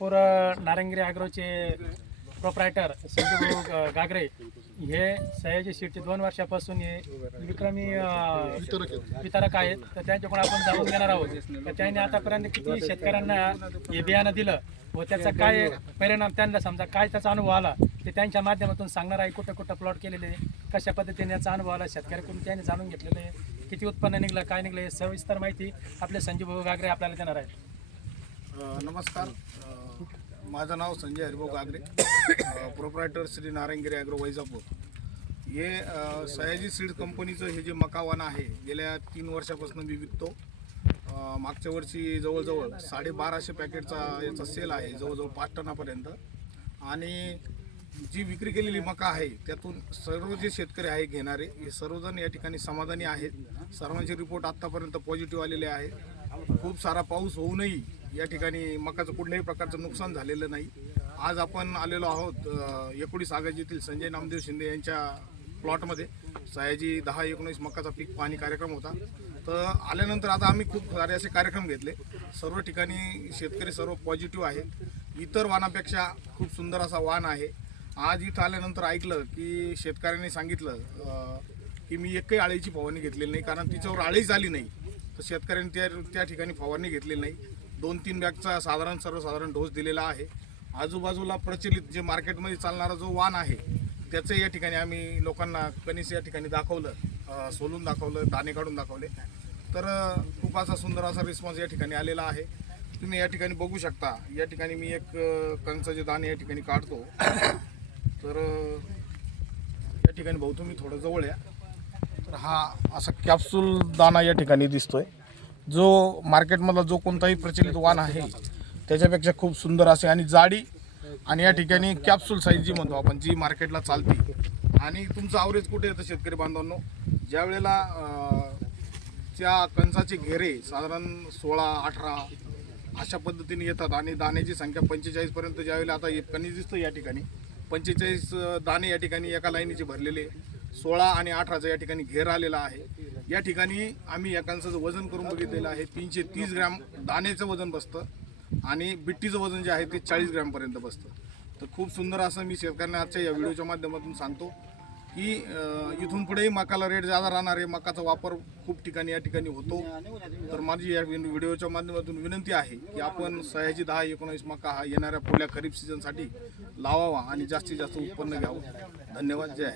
ॲग्रोचे proprietor Sanju Gagre हे सयाजी सीटचे दोन वर्षापासून हे विक्रमी वितरक आहेत. तर त्यांच्याकडून आपण जाणून घेणार आहोत. तर त्यांनी आतापर्यंत किती शेतकऱ्यांना हे बियाणं दिलं व त्याचा काय परिणाम त्यांना समजा काय त्याचा अनुभव आला ते त्यांच्या माध्यमातून सांगणार आहे कुठं कुठं प्लॉट केलेले कशा पद्धतीने याचा अनुभव आला शेतकऱ्याकडून त्यांनी जाणून घेतलेलं आहे. किती उत्पन्न निघलं काय निघलं हे सविस्तर माहिती आपले संजू भाऊ गागरे आपल्याला देणार आहे नमस्कार. माझं नाव संजय हरिभाऊ गागरे. Proprietor Shri Narayangiri agro Vaijapur. हे सयाजी सीड कंपनीचं हे जे मकावान आहे गेल्या तीन वर्षापासून मी विकतो. मागच्या वर्षी जवळजवळ साडेबाराशे पॅकेटचा याचा सेल आहे जवळजवळ पाच टनापर्यंत. आणि जी विक्री केलेली मका आहे त्यातून सर्व जे शेतकरी आहे घेणारे हे सर्वजण या ठिकाणी समाधानी आहेत. सर्वांचे रिपोर्ट आत्तापर्यंत पॉझिटिव्ह आलेले आहे. खूप सारा पाऊस होऊनही या ठिकाणी मकाचं कुठल्याही प्रकारचं नुकसान झालेलं नाही. आज आपण आलेलो आहोत एकोणीस आगाजी येथील संजय नामदेव शिंदे यांच्या प्लॉटमध्ये. सयाजी दहा एकोणीस मकाचा पीक पाहणी कार्यक्रम होता. तर आल्यानंतर आता आम्ही खूप सारे असे कार्यक्रम घेतले. सर्व ठिकाणी शेतकरी सर्व पॉझिटिव्ह आहेत. इतर वाहनापेक्षा खूप सुंदर असा वाहन आहे. आज इथं आल्यानंतर ऐकलं की शेतकऱ्यांनी सांगितलं की मी एकही आळीची फवारणी घेतलेली नाही कारण तिच्यावर आळी झाली नाही. तर शेतकऱ्यांनी त्या त्या ठिकाणी फवारणी घेतलेली नाही. दोन तीन बॅगचा साधारण सर्वसाधारण डोस दिलेला आहे. आजूबाजूला प्रचलित जे मार्केटमध्ये चालणारा जो वाण आहे त्याचं या ठिकाणी आम्ही लोकांना कणीस या ठिकाणी दाखवलं सोलून दाखवलं दाणे काढून दाखवले. तर खूप असा सुंदर असा रिस्पॉन्स या ठिकाणी आलेला आहे. तुम्ही या ठिकाणी बघू शकता. या ठिकाणी मी एक कणसाचे दाणे या ठिकाणी काढतो तर या ठिकाणी भाऊ तुम्ही थोडं जवळ या. तर हा असा कॅप्सूल दाना या ठिकाणी दिसतोय. जो मार्केटमधला जो कोणताही प्रचलित वाण आहे त्याच्यापेक्षा खूप सुंदर असे आणि जाडी आणि या ठिकाणी कॅप्सूल साईज जी म्हणतो आपण जी मार्केटला चालते. आणि तुमचं आवरेज कुठे येतं शेतकरी बांधवांनो? ज्या वेळेला त्या कणसाचे घेरे साधारण सोळा अठरा अशा पद्धतीने येतात आणि दाण्याची संख्या पंचेचाळीसपर्यंत ज्यावेळेला आता हे कणीस दिसतं या ठिकाणी पंचेचाळीस दाणे या ठिकाणी एका लाईनीचे भरलेले सोळा आणि अठराचा या ठिकाणी घेर आलेला आहे. या ठिकाणी आम्ही एकांचं वजन करून बघितलेलं आहे तीनशे तीस ग्रॅम दाण्याचं वजन बसतं आणि बिट्टीचं वजन जे आहे ते चाळीस ग्रॅमपर्यंत बसतं. तर खूप सुंदर असं मी शेतकऱ्यांना आजच्या या व्हिडिओच्या माध्यमातून सांगतो. की इथून पुढेही मकाला रेट जादा राहणार आहे मकाचा वापर खूप ठिकाणी या ठिकाणी होतो. तर माझी या व्हिडिओच्या माध्यमातून विनंती आहे की आपण सयाजी दहा एकोणीस मका हा येणाऱ्या पुढल्या खरीप सीझनसाठी लावावा आणि जास्तीत जास्त उत्पन्न घ्यावं. धन्यवाद. जय